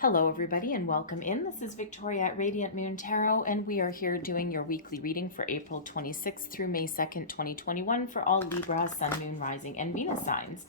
Hello everybody and welcome in. This is Victoria at Radiant Moon Tarot, and we are here doing your weekly reading for April 26th through May 2nd, 2021 for all Libra, Sun, Moon, Rising, and Venus signs.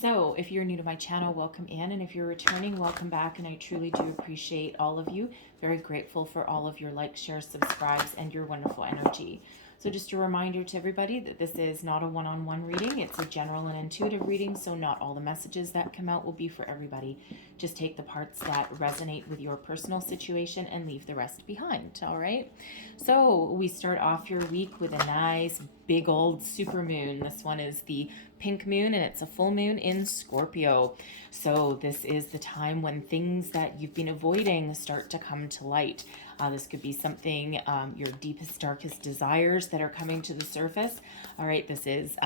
So if you're new to my channel, welcome in, and if you're returning, welcome back, and I truly do appreciate all of you. Very grateful for all of your likes, shares, subscribes, and your wonderful energy. So just a reminder to everybody that this is not a one-on-one reading. It's a general and intuitive reading, so not all the messages that come out will be for everybody. Just take the parts that resonate with your personal situation and leave the rest behind, all right? So we start off your week with a nice big old super moon. This one is the pink moon, and it's a full moon in Scorpio. So this is the time when things that you've been avoiding start to come to light. This could be something, your deepest, darkest desires that are coming to the surface. All right, this is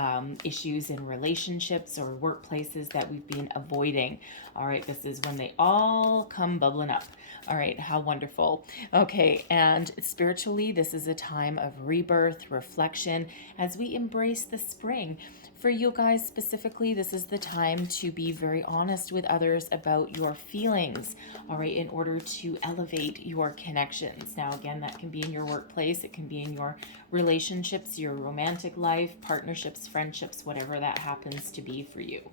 issues in relationships or workplaces that we've been avoiding. All right, this is when they all come bubbling up. All right, how wonderful. Okay, and spiritually, this is a time of rebirth, reflection, as we embrace the spring. For you guys specifically, this is the time to be very honest with others about your feelings, all right, in order to elevate your connections. Now, again, that can be in your workplace, it can be in your relationships, your romantic life, partnerships, friendships, whatever that happens to be for you.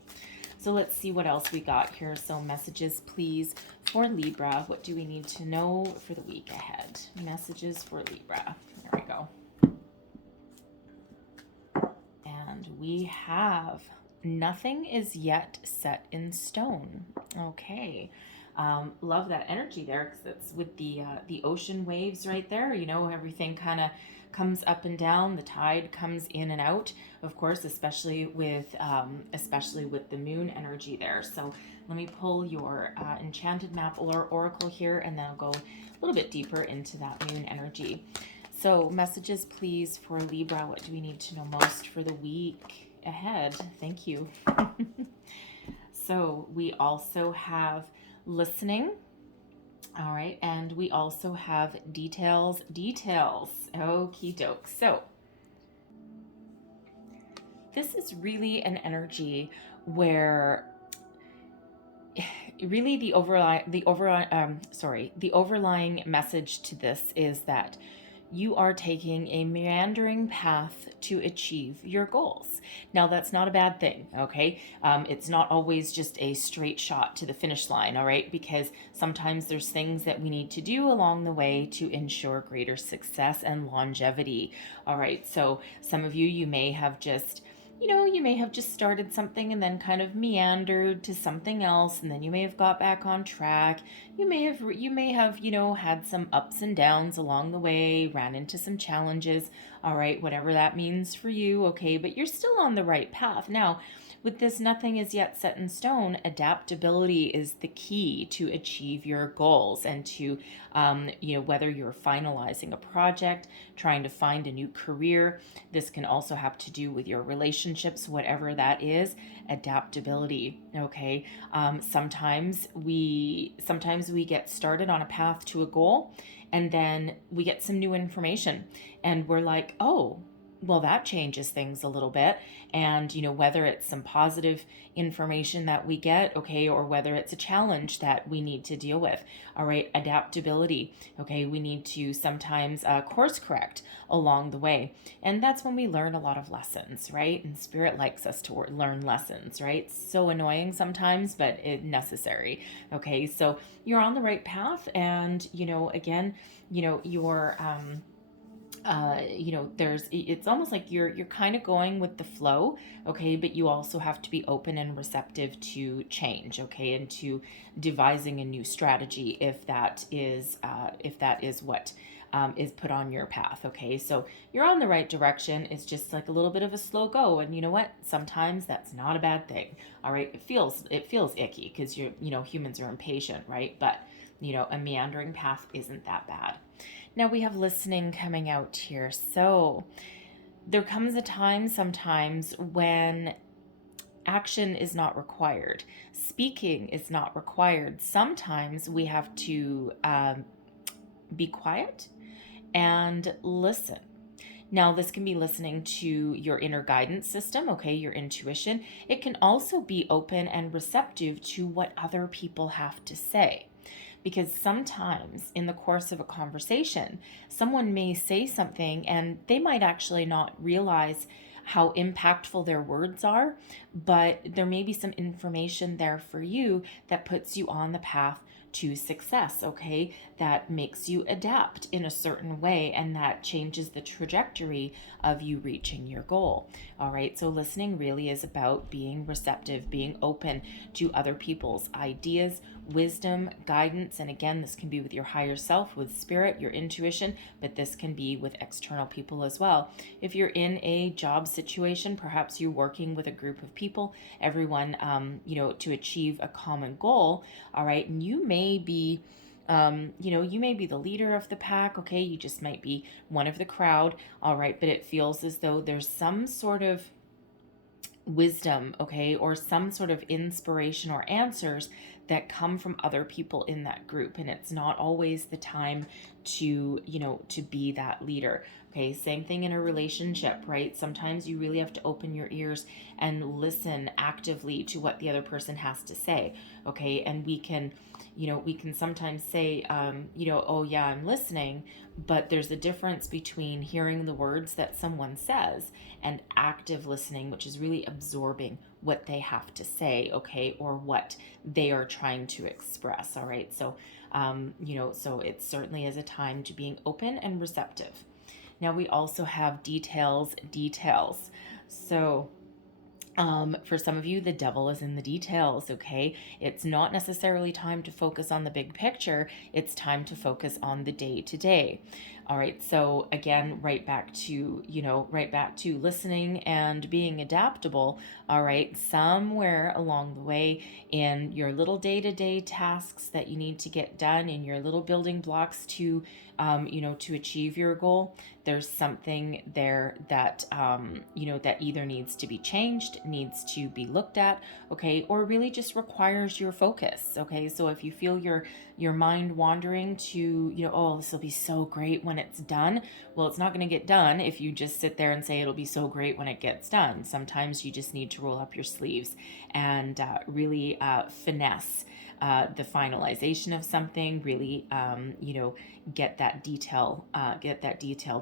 So let's see what else we got here. So messages, please, for Libra. What do we need to know for the week ahead? Messages for Libra. There we go. And we have nothing is yet set in stone. Okay. Love that energy there, because it's with the ocean waves right there. You know, everything kind of comes up and down. The tide comes in and out, of course, especially with the moon energy there. So let me pull your enchanted map or oracle here, and then I'll go a little bit deeper into that moon energy. So messages, please, for Libra. What do we need to know most for the week ahead? Thank you. So we also have listening. All right. And we also have details. Okie doke. So this is really an energy where really the overlying message to this is that you are taking a meandering path to achieve your goals. Now, that's not a bad thing, okay? It's not always just a straight shot to the finish line, all right? Because sometimes there's things that we need to do along the way to ensure greater success and longevity, all right? So some of you may have just started something and then kind of meandered to something else, and then you may have got back on track. You may have, had some ups and downs along the way, ran into some challenges, all right, whatever that means for you, okay, but you're still on the right path. Now, with this nothing is yet set in stone, adaptability is the key to achieve your goals and to, whether you're finalizing a project, trying to find a new career. This can also have to do with your relationships, whatever that is, adaptability, okay? Sometimes we get started on a path to a goal, and then we get some new information, and we're like, oh, well, that changes things a little bit. And, whether it's some positive information that we get, okay, or whether it's a challenge that we need to deal with, all right, adaptability, okay, we need to sometimes course correct along the way. And that's when we learn a lot of lessons, right? And Spirit likes us to learn lessons, right? It's so annoying sometimes, but it's necessary, okay? So you're on the right path, and, again, you're... it's almost like you're kind of going with the flow, okay, but you also have to be open and receptive to change, okay, and to devising a new strategy if that is what is put on your path, okay? So you're on the right direction. It's just like a little bit of a slow go, and you know what? Sometimes that's not a bad thing, all right? It feels icky because humans are impatient, right? But a meandering path isn't that bad. Now we have listening coming out here. So there comes a time sometimes when action is not required. Speaking is not required. Sometimes we have to be quiet and listen. Now, this can be listening to your inner guidance system, okay, your intuition. It can also be open and receptive to what other people have to say. because sometimes in the course of a conversation, someone may say something and they might actually not realize how impactful their words are, but there may be some information there for you that puts you on the path to success, okay? That makes you adapt in a certain way, and that changes the trajectory of you reaching your goal. All right, so listening really is about being receptive, being open to other people's ideas, wisdom, guidance. And again, this can be with your higher self, with spirit, your intuition, but this can be with external people as well. If you're in a job situation, perhaps you're working with a group of people, everyone, to achieve a common goal. All right, and you may be you may be the leader of the pack, okay? You just might be one of the crowd, all right? But it feels as though there's some sort of wisdom, okay, or some sort of inspiration or answers that come from other people in that group, and it's not always the time to be that leader. Okay, same thing in a relationship, right? Sometimes you really have to open your ears and listen actively to what the other person has to say. Okay, and we can sometimes say, oh yeah, I'm listening, but there's a difference between hearing the words that someone says and active listening, which is really absorbing what they have to say, okay, or what they are trying to express. All right, so so it certainly is a time to being open and receptive. Now we also have details. So for some of you, the devil is in the details, okay? It's not necessarily time to focus on the big picture. It's time to focus on the day to day. All right, so again, right back to listening and being adaptable. All right, somewhere along the way in your little day-to-day tasks that you need to get done, in your little building blocks to to achieve your goal, there's something there that that either needs to be changed, needs to be looked at, okay, or really just requires your focus. Okay, so if you feel your mind wandering to oh, this will be so great when it's done, well, it's not going to get done if you just sit there and say it'll be so great when it gets done. Sometimes you just need to roll up your sleeves and really finesse the finalization of something, really get that detail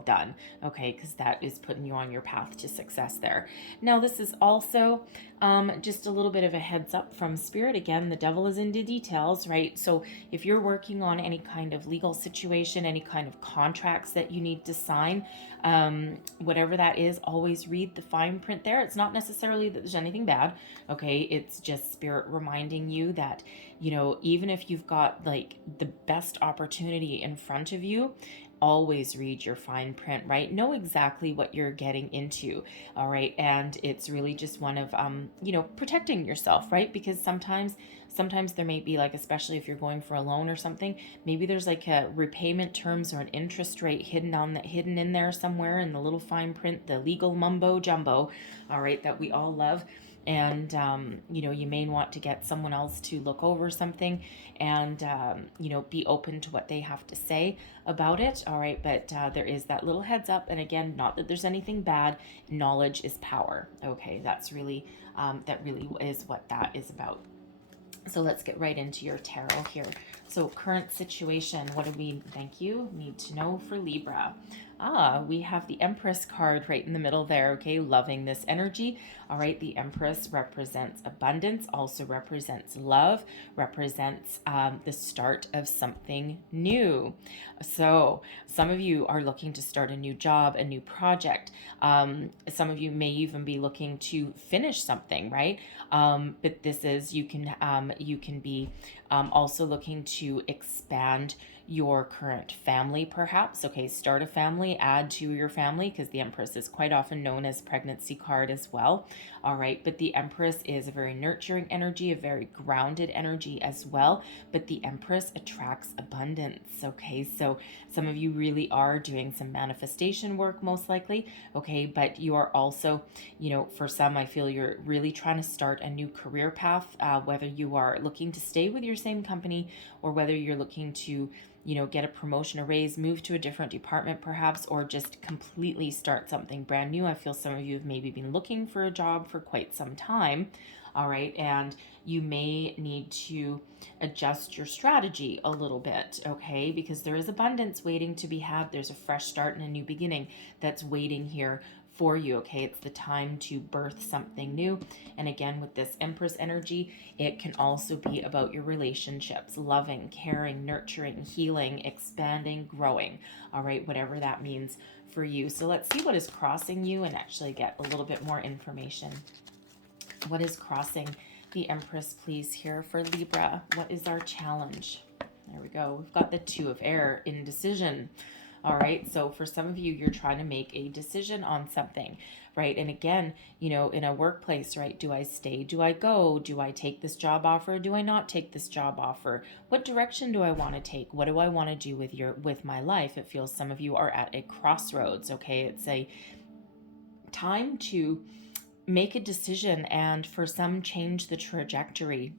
done, okay, because that is putting you on your path to success there. Now this is also just a little bit of a heads up from spirit. Again, the devil is into details, right? So if you're working on any kind of legal situation, any kind of contracts that you need to sign, whatever that is, always read the fine print there. It's not necessarily that there's anything bad, okay? It's just spirit reminding you that even if you've got like the best opportunity in front of you, always read your fine print, right? Know exactly what you're getting into, all right? And it's really just one of protecting yourself, right? Because sometimes there may be, like, especially if you're going for a loan or something, maybe there's like a repayment terms or an interest rate hidden in there somewhere in the little fine print, the legal mumbo jumbo, all right, that we all love. And you may want to get someone else to look over something and be open to what they have to say about it, all right? But there is that little heads up, and again, not that there's anything bad. Knowledge is power, okay? That's really that really is what that is about. So let's get right into your tarot here. So current situation, what do we, thank you, need to know for Libra? We have the Empress card right in the middle there, okay? Loving this energy. All right, the Empress represents abundance, also represents love, represents the start of something new. So some of you are looking to start a new job, a new project. Some of you may even be looking to finish something, right? But this is, you can be also looking to expand your current family, perhaps. Okay, start a family, add to your family, because the Empress is quite often known as pregnancy card as well. All right, but the Empress is a very nurturing energy, a very grounded energy as well. But the Empress attracts abundance. Okay, so some of you really are doing some manifestation work, most likely. Okay, but you are also, for some, I feel you're really trying to start a new career path, whether you are looking to stay with your same company or whether you're looking to get a promotion, a raise, move to a different department perhaps, or just completely start something brand new. I feel some of you have maybe been looking for a job for quite some time. All right. And you may need to adjust your strategy a little bit, okay? Because there is abundance waiting to be had. There's a fresh start and a new beginning that's waiting here for you, okay? It's the time to birth something new. And again, with this Empress energy, it can also be about your relationships, loving, caring, nurturing, healing, expanding, growing, all right? Whatever that means for you. So let's see what is crossing you and actually get a little bit more information. What is crossing the Empress, please, here for Libra? What is our challenge? There we go. We've got the Two of Air, indecision. All right. So for some of you, you're trying to make a decision on something, right? And again, you know, in a workplace, right? Do I stay? Do I go? Do I take this job offer? Do I not take this job offer? What direction do I want to take? What do I want to do with my life? It feels some of you are at a crossroads. Okay. It's a time to make a decision and for some change the trajectory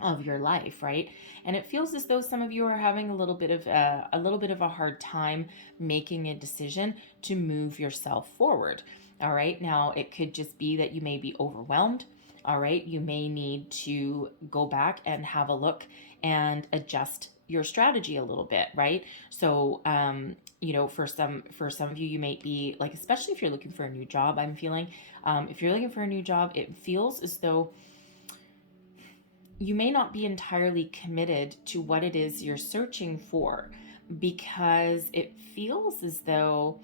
of your life, right? And it feels as though some of you are having a little bit of a hard time making a decision to move yourself forward. All right. Now it could just be that you may be overwhelmed. All right. You may need to go back and have a look and adjust your strategy a little bit, right? So, you know, for some of you, you may be like, especially if you're looking for a new job, I'm feeling, if you're looking for a new job, it feels as though you may not be entirely committed to what it is you're searching for, because it feels as though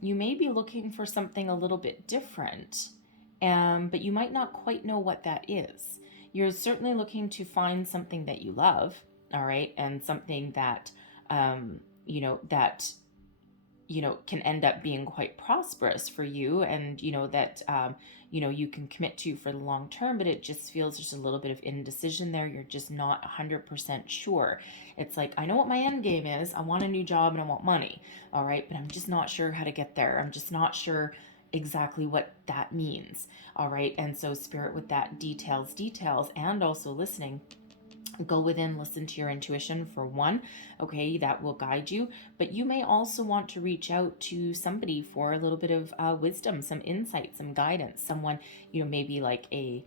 you may be looking for something a little bit different, but you might not quite know what that is. You're certainly looking to find something that you love, all right, and something that, you know, can end up being quite prosperous for you, and that you can commit to for the long term. But it just feels there's a little bit of indecision there. You're just not 100% sure. It's like, I know what my end game is. I want a new job and I want money, all right, but I'm just not sure how to get there. I'm just not sure exactly what that means, all right. And so Spirit, with that, details, and also listening, go within, listen to your intuition for one, okay, that will guide you. But you may also want to reach out to somebody for a little bit of wisdom, some insight, some guidance. Someone, maybe like a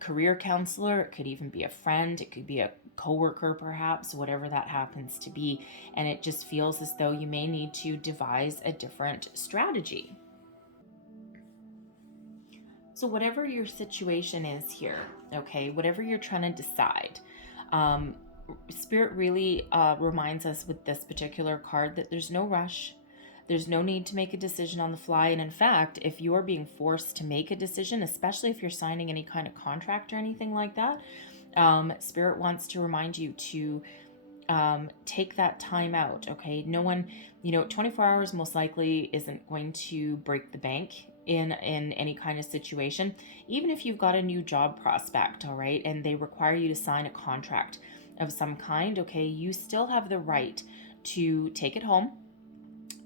career counselor. It could even be a friend. It could be a coworker, perhaps, whatever that happens to be. And it just feels as though you may need to devise a different strategy. So whatever your situation is here, okay, whatever you're trying to decide, Spirit really reminds us with this particular card that there's no rush. There's no need to make a decision on the fly. And in fact, if you're being forced to make a decision, especially if you're signing any kind of contract or anything like that, Spirit wants to remind you to take that time out, okay? No one, 24 hours most likely isn't going to break the bank in any kind of situation. Even if you've got a new job prospect, all right, and they require you to sign a contract of some kind, okay, you still have the right to take it home,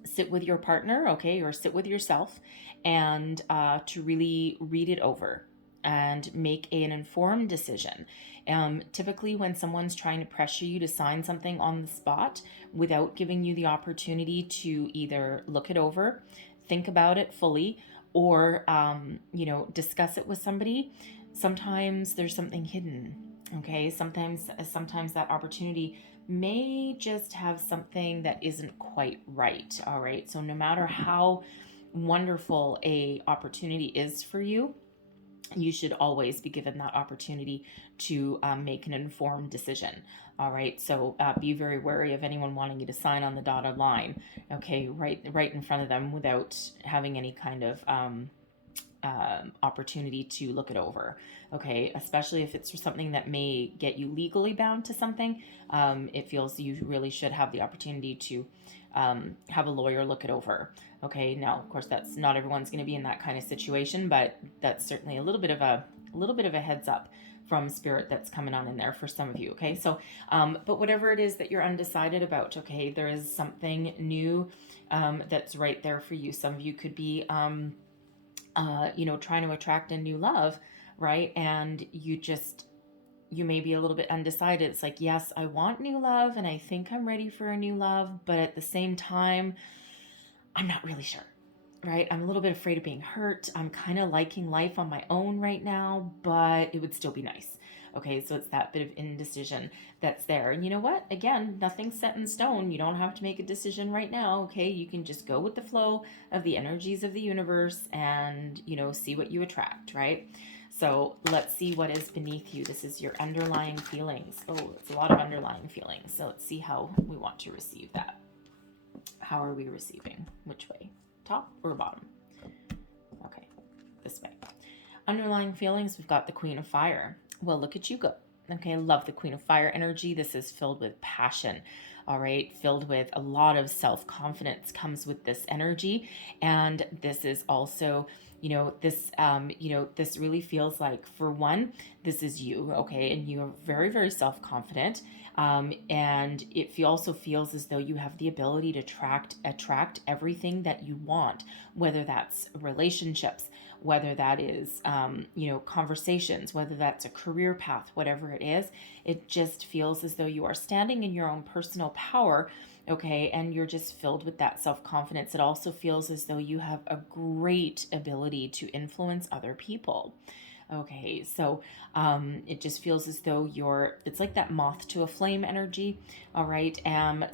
sit with your partner, okay, or sit with yourself, and to really read it over and make an informed decision. Typically, when someone's trying to pressure you to sign something on the spot without giving you the opportunity to either look it over, think about it fully, or discuss it with somebody, sometimes there's something hidden. Okay, sometimes that opportunity may just have something that isn't quite right. All right, so no matter how wonderful a opportunity is for you, you should always be given that opportunity to make an informed decision. All right, so be very wary of anyone wanting you to sign on the dotted line, okay, right in front of them without having any kind of opportunity to look it over, okay, especially if it's something that may get you legally bound to something. It feels you really should have the opportunity to have a lawyer look it over. Okay, now of course that's not everyone's going to be in that kind of situation, but that's certainly a little bit of a heads up from Spirit that's coming on in there for some of you. Okay, so but whatever it is that you're undecided about, okay, there is something new that's right there for you. Some of you could be trying to attract a new love, right? And you may be a little bit undecided. It's like, yes, I want new love and I think I'm ready for a new love, but at the same time, I'm not really sure. right? I'm a little bit afraid of being hurt. I'm kind of liking life on my own right now, but it would still be nice. Okay, so it's that bit of indecision that's there. And you know what? Again, nothing's set in stone. You don't have to make a decision right now. Okay, you can just go with the flow of the energies of the universe and, see what you attract, right? So let's see what is beneath you. This is your underlying feelings. Oh, it's a lot of underlying feelings. So let's see how we want to receive that. How are we receiving? Which way? Top or bottom? Okay, this way. Underlying feelings, we've got the Queen of Fire. Well, look at you go. Okay, love the Queen of Fire energy. This is filled with passion. All right, filled with a lot of self-confidence comes with this energy. And this is also, this really feels like, for one, this is you, okay? And you're very, very self-confident. And it also feels as though you have the ability to attract everything that you want, whether that's relationships, whether that is, conversations, whether that's a career path, whatever it is. It just feels as though you are standing in your own personal power, okay, and you're just filled with that self-confidence. It also feels as though you have a great ability to influence other people. Okay, so it just feels as though it's like that moth to a flame energy. All right,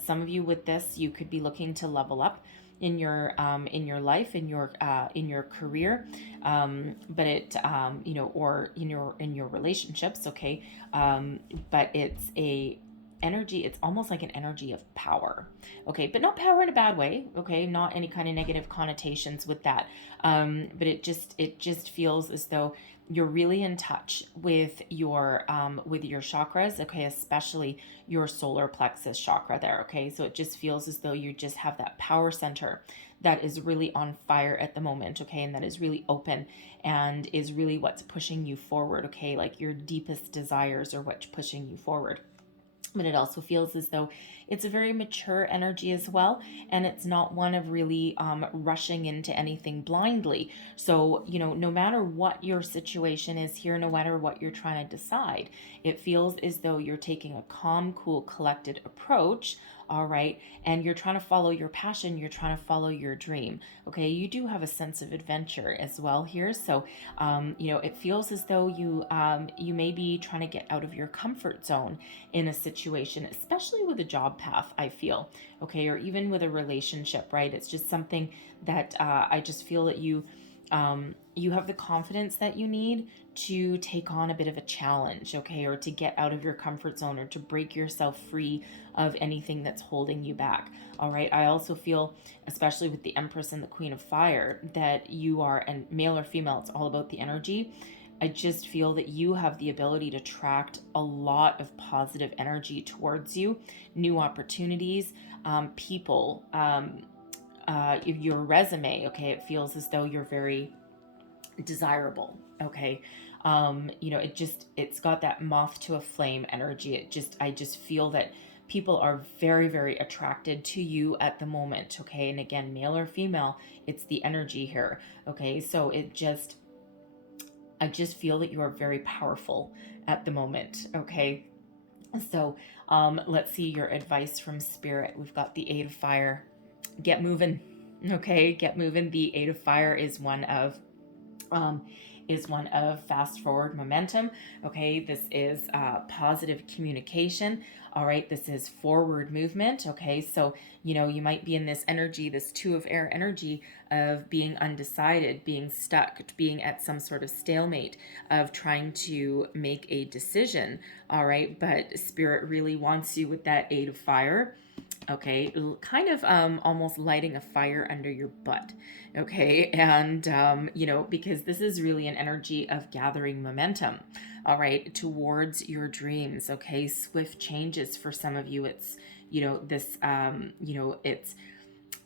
some of you with this, you could be looking to level up in your life, in your career, but it or in your relationships. Okay, but it's almost like an energy of power. Okay, but not power in a bad way. Okay, not any kind of negative connotations with that. But it just feels as though you're really in touch with your chakras, okay, especially your solar plexus chakra there, okay? So it just feels as though you just have that power center that is really on fire at the moment, okay? And that is really open and is really what's pushing you forward, okay? Like your deepest desires are what's pushing you forward. But it also feels as though it's a very mature energy as well, and it's not one of really rushing into anything blindly. So, no matter what your situation is here, no matter what you're trying to decide, it feels as though you're taking a calm, cool, collected approach, all right, and you're trying to follow your passion, you're trying to follow your dream, okay? You do have a sense of adventure as well here, so it feels as though you may be trying to get out of your comfort zone in a situation, especially with a job path, I feel, okay, or even with a relationship, right? It's just something that I just feel that you have the confidence that you need to take on a bit of a challenge, okay, or to get out of your comfort zone or to break yourself free of anything that's holding you back. All right. I also feel, especially with the Empress and the Queen of Fire, that you are, and male or female, it's all about the energy. I just feel that you have the ability to attract a lot of positive energy towards you, new opportunities, people, your resume. Okay. It feels as though you're very desirable. Okay. It's got that moth to a flame energy. I just feel that people are very, very attracted to you at the moment. Okay. And again, male or female, it's the energy here. Okay. So I just feel that you are very powerful at the moment. Okay. So let's see your advice from Spirit. We've got the Eight of Fire. Get moving. Okay. Get moving. The Eight of Fire is one of fast forward momentum. Okay, this is positive communication. All right, this is forward movement. Okay, so you might be in this energy, this Two of Air energy of being undecided, being stuck, being at some sort of stalemate, of trying to make a decision. All right, but Spirit really wants you with that Eight of Fire. Okay, kind of almost lighting a fire under your butt. Okay, and because this is really an energy of gathering momentum, all right, towards your dreams. Okay, swift changes for some of you. It's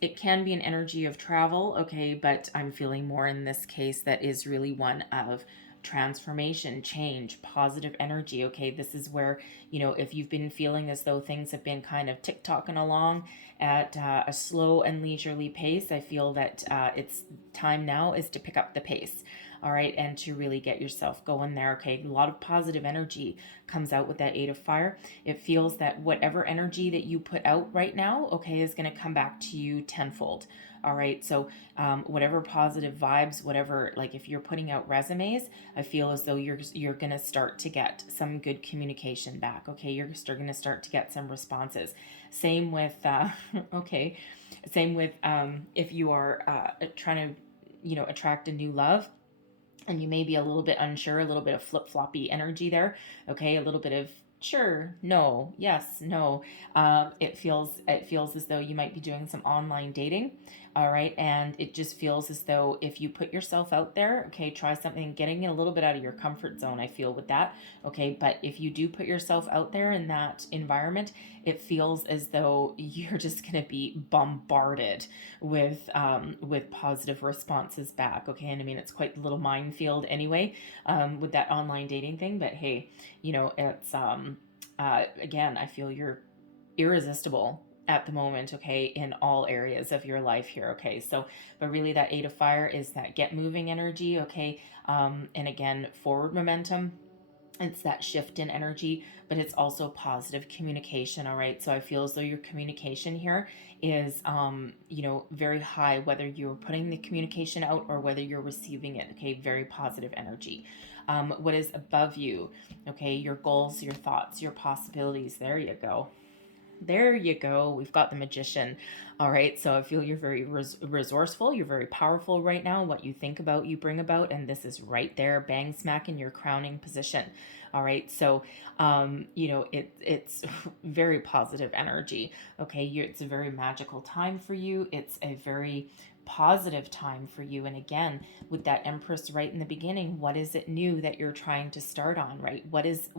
it can be an energy of travel, okay, but I'm feeling more in this case that is really one of transformation, change, positive energy. Okay, this is where, if you've been feeling as though things have been kind of tick-tocking along at a slow and leisurely pace, I feel that it's time now is to pick up the pace. all right, and to really get yourself going there, okay? A lot of positive energy comes out with that Eight of Fire. It feels that whatever energy that you put out right now, okay, is going to come back to you tenfold. All right, so whatever positive vibes, whatever, like if you're putting out resumes, I feel as though you're gonna start to get some good communication back. Okay, you're gonna start to get some responses. Same with okay, same with if you are trying to attract a new love, and you may be a little bit unsure, a little bit of flip-floppy energy there, okay, a little bit of sure, no, yes, no. It feels as though you might be doing some online dating, all right, and it just feels as though if you put yourself out there, okay, try something, getting a little bit out of your comfort zone, I feel with that, okay, but if you do put yourself out there in that environment, it feels as though you're just going to be bombarded with positive responses back, okay, and I mean, it's quite the little minefield anyway, with that online dating thing, but hey, it's again, I feel you're irresistible at the moment, okay, in all areas of your life here, okay, so but really that Eight of Fire is that get moving energy, okay, and again, forward momentum. It's that shift in energy, but it's also positive communication, all right? So I feel as though your communication here is very high, whether you're putting the communication out or whether you're receiving it, okay? Very positive energy. What is above you, okay? Your goals, your thoughts, your possibilities. There you go. There you go. We've got the Magician. All right. So I feel you're very resourceful. You're very powerful right now. What you think about, you bring about. And this is right there, bang smack in your crowning position. All right. So, it's very positive energy. Okay. It's a very magical time for you. It's a very positive time for you. And again, with that Empress right in the beginning, what is it new that you're trying to start on, right? What is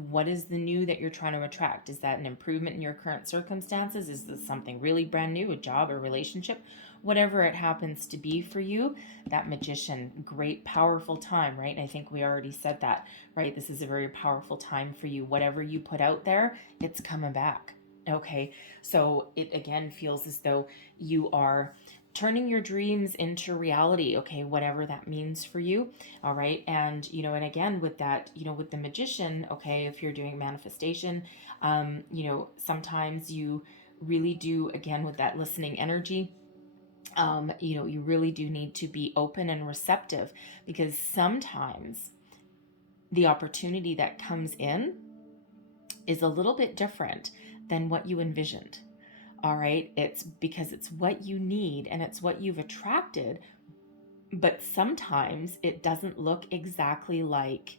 the new that you're trying to attract? Is that an improvement in your current circumstances? Is this something really brand new, a job, a relationship? Whatever it happens to be for you, that Magician, great, powerful time, right? And I think we already said that, right? This is a very powerful time for you. Whatever you put out there, it's coming back. Okay. So it again feels as though you are turning your dreams into reality, okay, whatever that means for you, all right, and and again with that, with the Magician, okay, if you're doing manifestation, sometimes you really do, again with that listening energy, you really do need to be open and receptive, because sometimes the opportunity that comes in is a little bit different than what you envisioned. All right, it's because it's what you need and it's what you've attracted, but sometimes it doesn't look exactly like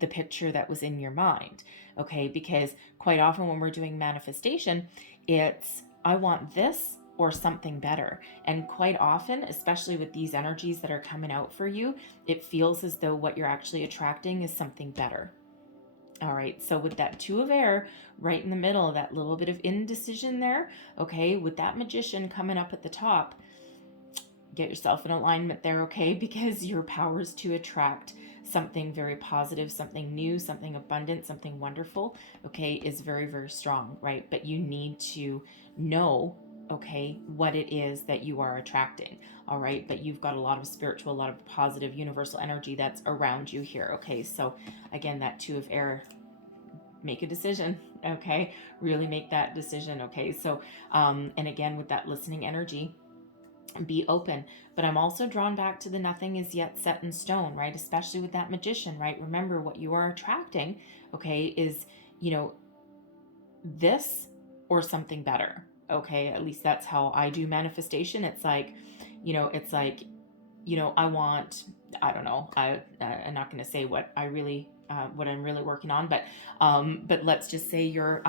the picture that was in your mind, okay? Because quite often when we're doing manifestation, it's I want this or something better. And quite often, especially with these energies that are coming out for you, it feels as though what you're actually attracting is something better. All right, so with that Two of Air right in the middle, that little bit of indecision there, okay, with that Magician coming up at the top, get yourself in alignment there, okay, because your powers to attract something very positive, something new, something abundant, something wonderful, okay, is very, very strong, right? But you need to know, okay, what it is that you are attracting, all right? But you've got a lot of spiritual, a lot of positive universal energy that's around you here, okay? So again, that Two of Air, make a decision, okay? Really make that decision, okay? So, and again, with that listening energy, be open. But I'm also drawn back to the nothing is yet set in stone, right? Especially with that Magician, right? Remember what you are attracting, okay, is, this or something better, okay? At least that's how I do manifestation. It's like, I want, I don't know, I'm not going to say what I'm really working on, but let's just say you're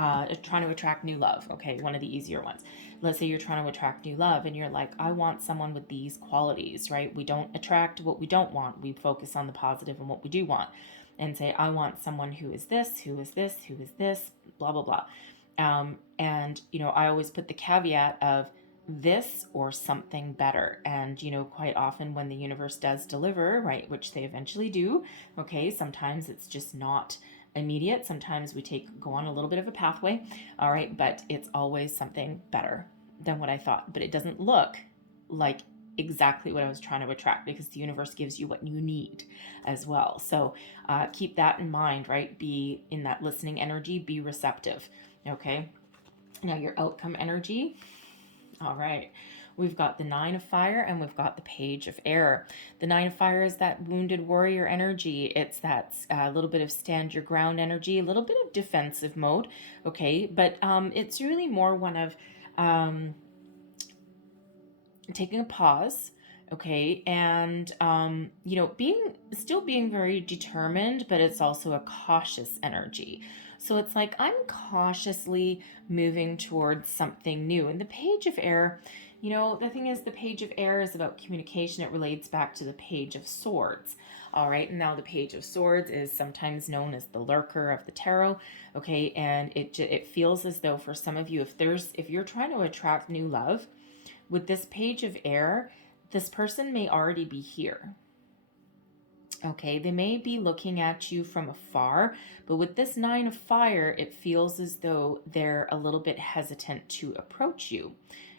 trying to attract new love, okay, one of the easier ones. Let's say you're trying to attract new love and you're like, I want someone with these qualities, right? We don't attract what we don't want. We focus on the positive and what we do want, and say, I want someone who is this, who is this, who is this, blah, blah, blah. And I always put the caveat of this or something better. And, quite often when the universe does deliver, right, which they eventually do, okay, sometimes it's just not immediate. Sometimes we go on a little bit of a pathway, all right, but it's always something better than what I thought. But it doesn't look like exactly what I was trying to attract, because the universe gives you what you need as well. So keep that in mind, right? Be in that listening energy, be receptive. Okay. Now your outcome energy. All right. We've got the 9 of fire and we've got the page of air. The 9 of fire is that wounded warrior energy. It's that little bit of stand your ground energy, a little bit of defensive mode. Okay. But it's really more one of taking a pause. Okay. And, still being very determined, but it's also a cautious energy. So it's like I'm cautiously moving towards something new. And the page of air, the thing is, the page of air is about communication. It relates back to the page of swords. All right. And now the page of swords is sometimes known as the lurker of the tarot. Okay. And it feels as though for some of you, if you're trying to attract new love with this page of air, this person may already be here. Okay, they may be looking at you from afar, but with this 9 of fire, it feels as though they're a little bit hesitant to approach you.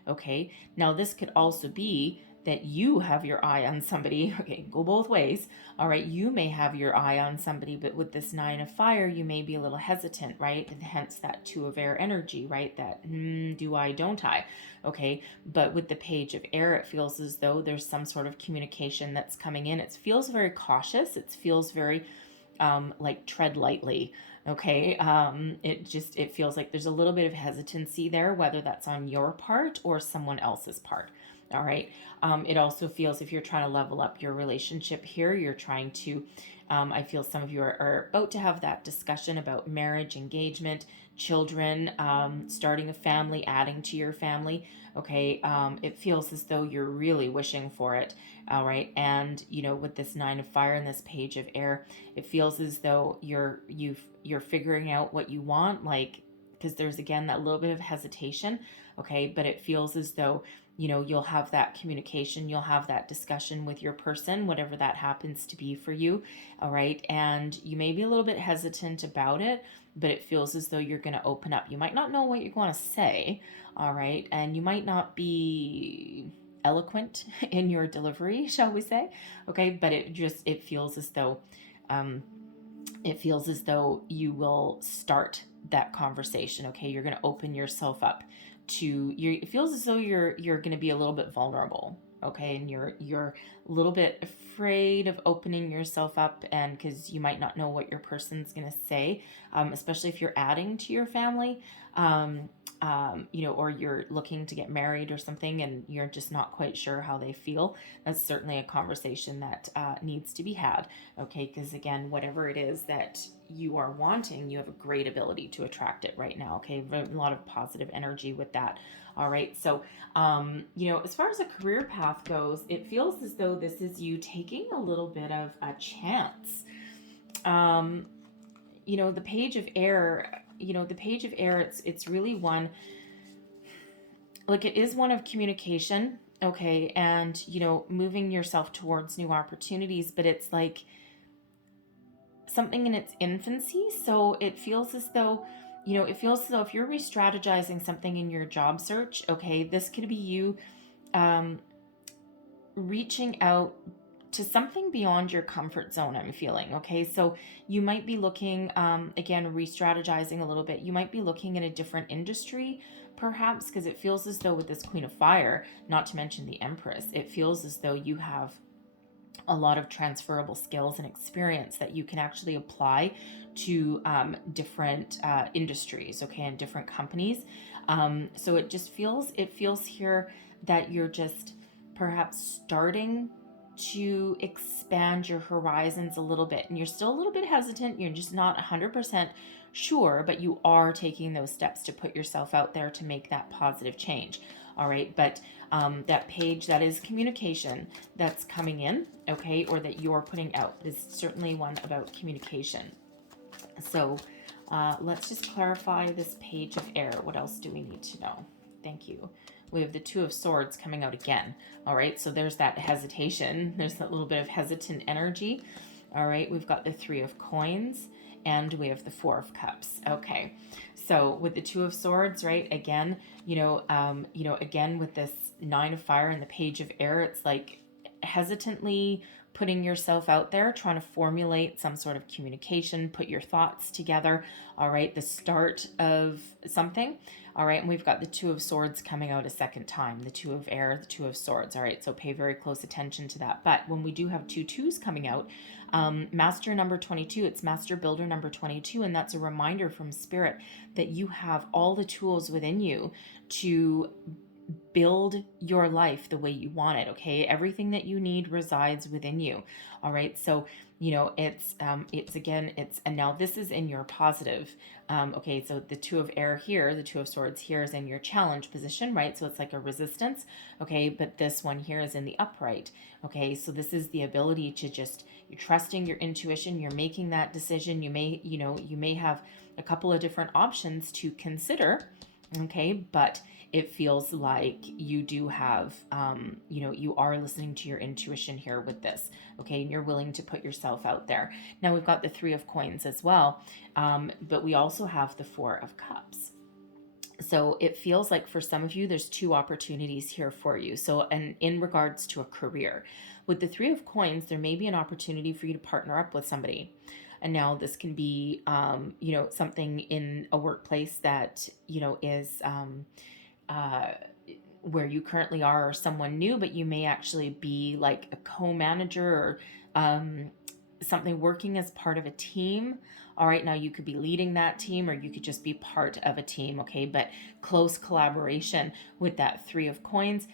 Okay, now this could also be that you have your eye on somebody. Okay, go both ways. All right, you may have your eye on somebody, but with this 9 of fire, you may be a little hesitant, right? And hence that 2 of air energy, right? That do I, don't I? Okay, but with the page of air, it feels as though there's some sort of communication that's coming in. It feels very cautious. It feels very like tread lightly. Okay, it feels like there's a little bit of hesitancy there, whether that's on your part or someone else's part. All right. It also feels, if you're trying to level up your relationship here, you're trying to, I feel some of you are about to have that discussion about marriage, engagement, children, starting a family, adding to your family. Okay. It feels as though you're really wishing for it. All right. And, with this 9 of fire and this page of air, it feels as though you're figuring out what you want, like, because there's again that little bit of hesitation. Okay. But it feels as though you'll have that communication, you'll have that discussion with your person, whatever that happens to be for you. All right. And you may be a little bit hesitant about it, but it feels as though you're going to open up. You might not know what you want to say. All right. And you might not be eloquent in your delivery, shall we say. Okay. But it feels as though, you will start that conversation. Okay. You're going to open yourself up it feels as though you're going to be a little bit vulnerable. Okay. And you're a little bit afraid of opening yourself up, and because you might not know what your person's going to say, especially if you're adding to your family, or you're looking to get married or something and you're just not quite sure how they feel. That's certainly a conversation that needs to be had. Okay. Because again, whatever it is that you are wanting, you have a great ability to attract it right now. Okay. A lot of positive energy with that. All right. So, as far as a career path goes, it feels as though this is you taking a little bit of a chance. The page of air, it's really one, like, it is one of communication. Okay. And, moving yourself towards new opportunities, but it's like something in its infancy. So it feels as though, if you're re-strategizing something in your job search, okay, this could be you reaching out to something beyond your comfort zone, I'm feeling. Okay. So you might be looking, again, re-strategizing a little bit. You might be looking at a different industry, perhaps, because it feels as though with this Queen of Fire, not to mention the Empress, it feels as though you have a lot of transferable skills and experience that you can actually apply to different industries, okay, and different companies. So it feels here that you're just perhaps starting to expand your horizons a little bit, and you're still a little bit hesitant. You're just not 100% sure, but you are taking those steps to put yourself out there to make that positive change. All right. But that page, that is communication that's coming in, okay, or that you're putting out, is certainly one about communication. So let's just clarify this page of air. What else do we need to know? Thank you. We have the 2 of Swords coming out again. All right. So there's that hesitation. There's that little bit of hesitant energy. All right. We've got the 3 of Coins and we have the 4 of Cups. Okay. So with the Two of Swords, right, again, again with this Nine of Fire and the Page of Air, it's like hesitantly putting yourself out there, trying to formulate some sort of communication, put your thoughts together, all right, the start of something, all right, and we've got the Two of Swords coming out a second time, the Two of Air, the Two of Swords, all right, so pay very close attention to that. But when we do have two twos coming out, Master number 22, it's Master Builder number 22, and that's a reminder from Spirit that you have all the tools within you to build your life the way you want it. Okay, everything that you need resides within you. All right, so it's and now this is in your positive. Okay, so the Two of Air here, the Two of Swords here is in your challenge position, right? So it's like a resistance. Okay, but this one here is in the upright. Okay, so this is the ability to just, you're trusting your intuition, you're making that decision. You may have a couple of different options to consider. Okay, but it feels like you do have, you are listening to your intuition here with this, okay, and you're willing to put yourself out there. Now we've got the Three of Coins as well, but we also have the Four of Cups. So it feels like for some of you, there's two opportunities here for you. So, and in regards to a career, with the Three of Coins, there may be an opportunity for you to partner up with somebody. And now this can be, something in a workplace that, is where you currently are, or someone new, but you may actually be like a co-manager or something, working as part of a team. All right, now you could be leading that team, or you could just be part of a team, okay? But close collaboration with that Three of Coins.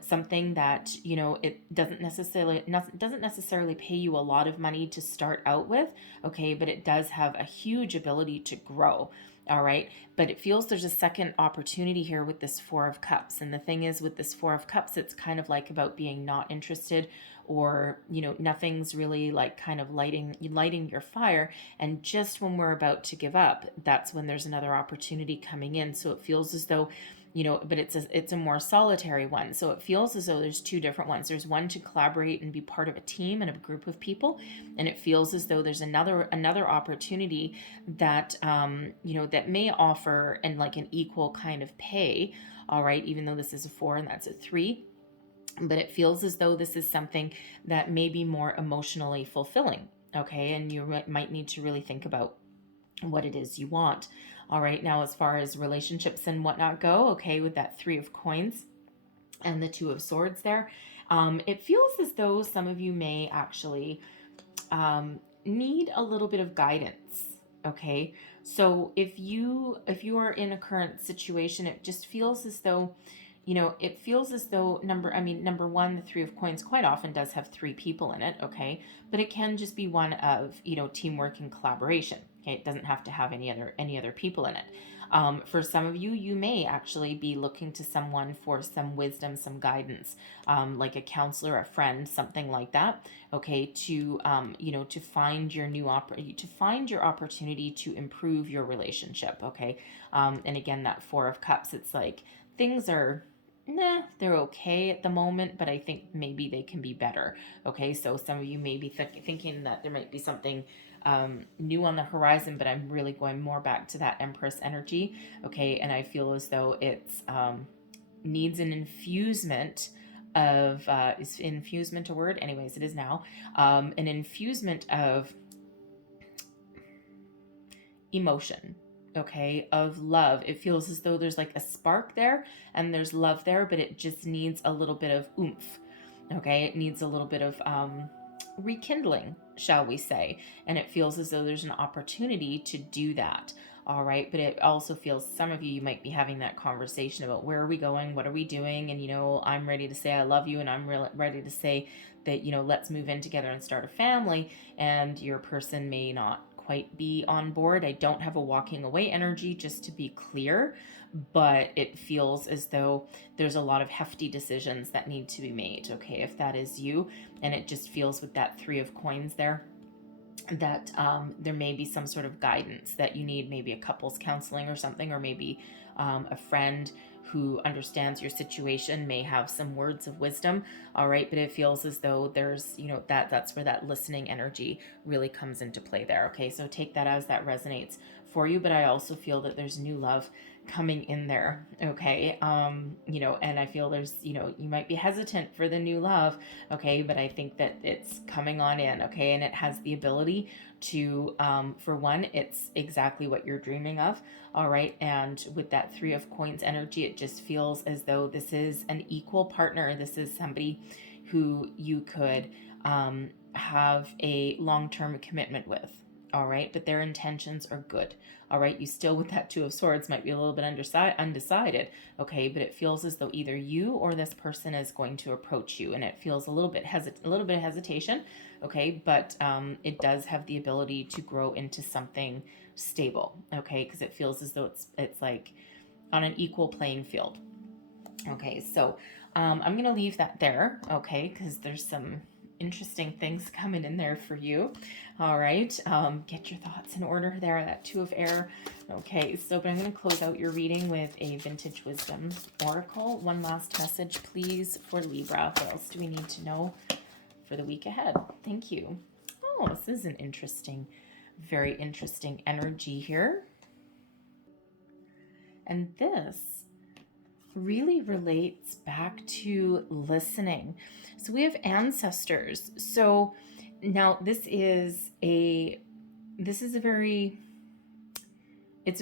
Something that, it doesn't necessarily pay you a lot of money to start out with, okay, but it does have a huge ability to grow. All right, but it feels there's a second opportunity here with this Four of Cups. And the thing is, with this Four of Cups, it's kind of like about being not interested, or nothing's really like kind of lighting your fire. And just when we're about to give up, that's when there's another opportunity coming in. So it feels as though, but it's a more solitary one. So it feels as though there's two different ones. There's one to collaborate and be part of a team and a group of people, and it feels as though there's another opportunity that that may offer and like an equal kind of pay. All right, even though this is a 4 and that's a 3, but it feels as though this is something that may be more emotionally fulfilling. Okay, and you might need to really think about what it is you want. All right, now as far as relationships and whatnot go, okay, with that Three of Coins and the Two of Swords there, it feels as though some of you may actually need a little bit of guidance. Okay, so if you are in a current situation, it just feels as though, it feels as though number one, the Three of Coins quite often does have 3 people in it, okay? But it can just be one of, teamwork and collaboration, okay? It doesn't have to have any other people in it. For some of you, you may actually be looking to someone for some wisdom, some guidance, like a counselor, a friend, something like that, okay? To, to find your to find your opportunity to improve your relationship, okay? And again, that Four of Cups, it's like things are, they're okay at the moment, but I think maybe they can be better. Okay, so some of you may be thinking that there might be something new on the horizon, but I'm really going more back to that Empress energy. Okay, and I feel as though it's needs an infusement of, is infusement a word? Anyways, it is now. An infusement of emotion. Okay, of love. It feels as though there's like a spark there and there's love there, but it just needs a little bit of oomph. Okay, it needs a little bit of rekindling, shall we say. And it feels as though there's an opportunity to do that. All right, but it also feels, some of you might be having that conversation about where are we going, what are we doing, and I'm ready to say I love you, and I'm ready to say that let's move in together and start a family, and your person may not quite be on board. I don't have a walking away energy, just to be clear, but it feels as though there's a lot of hefty decisions that need to be made, okay, if that is you. And it just feels with that Three of Coins there that there may be some sort of guidance that you need, maybe a couples counseling or something, or maybe a friend who understands your situation may have some words of wisdom. All right, but it feels as though there's, that's where that listening energy really comes into play there. Okay, so take that as that resonates for you, but I also feel that there's new love coming in there. Okay. You know, and I feel there's, you know, you might be hesitant for the new love. Okay. But I think that it's coming on in. Okay. And it has the ability to, for one, it's exactly what you're dreaming of. All right. And with that 3 of Coins energy, it just feels as though this is an equal partner. This is somebody who you could, have a long-term commitment with. All right. But their intentions are good. All right. You still, with that 2 of Swords, might be a little bit undecided. Okay. But it feels as though either you or this person is going to approach you, and it feels a little bit of hesitation. Okay. But, it does have the ability to grow into something stable. Okay. Because it feels as though it's like on an equal playing field. Okay. So, I'm going to leave that there. Okay. Because there's some interesting things coming in there for you. All right. Get your thoughts in order there. That 2 of Air. Okay. So, but I'm going to close out your reading with a Vintage Wisdom Oracle. One last message, please, for Libra. What else do we need to know for the week ahead? Thank you. Oh, this is an interesting, very interesting energy here. And this really relates back to listening. So we have ancestors. So now it's a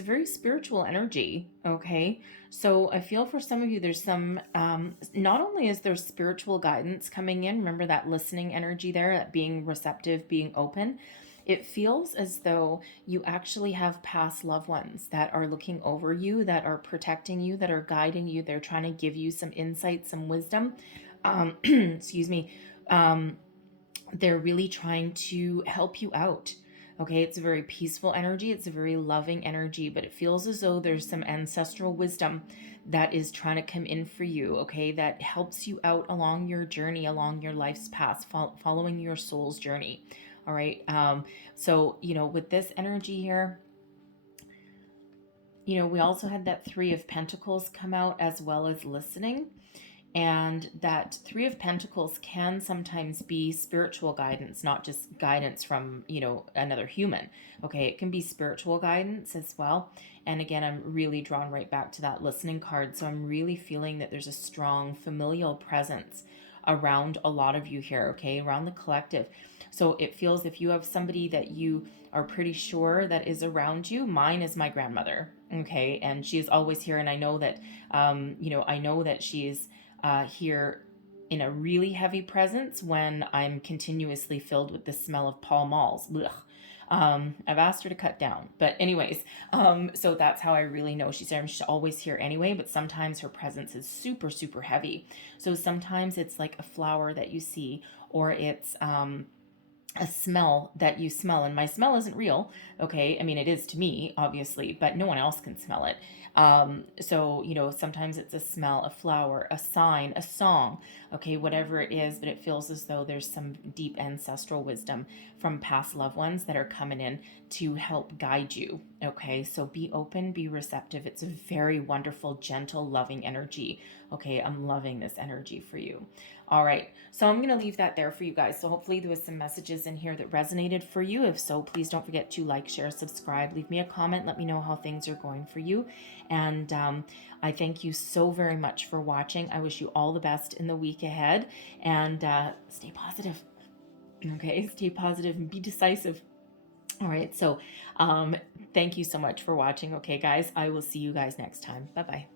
very spiritual energy. Okay. So I feel for some of you, there's some, not only is there spiritual guidance coming in, remember that listening energy there, that being receptive, being open. It feels as though you actually have past loved ones that are looking over you, that are protecting you, that are guiding you. They're trying to give you some insight, some wisdom. Excuse me. They're really trying to help you out. Okay, it's a very peaceful energy. It's a very loving energy, but it feels as though there's some ancestral wisdom that is trying to come in for you, okay, that helps you out along your journey, along your life's path, following your soul's journey. All right. So, you know, with this energy here, you know, we also had that 3 of Pentacles come out, as well as listening. And that 3 of Pentacles can sometimes be spiritual guidance, not just guidance from, you know, another human. Okay, it can be spiritual guidance as well. And again, I'm really drawn right back to that listening card. So I'm really feeling that there's a strong familial presence around a lot of you here, okay, around the collective. So it feels, if you have somebody that you are pretty sure that is around you, mine is my grandmother, okay, and she is always here. And I know that, you know, I know that she's here in a really heavy presence when I'm continuously filled with the smell of Pall Malls. I've asked her to cut down, but anyways, so that's how I really know she's there. She's always here anyway, but sometimes her presence is super, super heavy. So sometimes it's like a flower that you see, or it's, a smell that you smell, and my smell isn't real. Okay. I mean, it is to me, obviously, but no one else can smell it. So, you know, sometimes it's a smell, a flower, a sign, a song, okay, whatever it is, but it feels as though there's some deep ancestral wisdom from past loved ones that are coming in to help guide you. Okay. So be open, be receptive. It's a very wonderful, gentle, loving energy. Okay. I'm loving this energy for you. All right. So I'm going to leave that there for you guys. So hopefully there was some messages in here that resonated for you. If so, please don't forget to like, share, subscribe, leave me a comment. Let me know how things are going for you. And I thank you so very much for watching. I wish you all the best in the week ahead, and stay positive. Okay. Stay positive and be decisive. All right. So thank you so much for watching. Okay, guys, I will see you guys next time. Bye-bye.